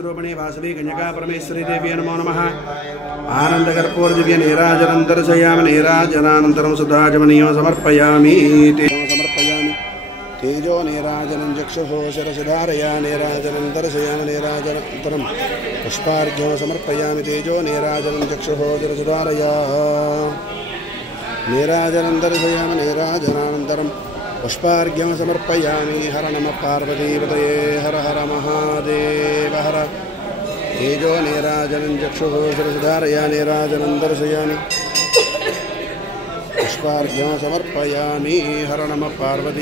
स्वरूपिणी वासवी कन्यका परमेश्वरी देवी नमो नमः। आनंदकर्पूर दिव्य नीराजनं दर्शयामि। नीराजनानन्तरं सुधाजमनीयो समर्पयामि। तेजो नीराजनं चक्षुः शिरसिधारया नीराजनं दर्शयामि। नीराजनानन्तरं पुष्पार्घ्यं समर्पयामि। तेजो नीराजनं चक्षुः शिरसिधारया नीराजनं दर्शयामि। नीराजनानन्तरं पुष्पार्घ्यं समर्पयामि। हर नमः पार्वतीपतये हर हर महादेव हर। तेजो नीराजनं चक्षुः शिरसिधारया नीराजनं दर्शयामि। पुष्पार्घ्यं समर्पयामि। हर नमः पार्वती।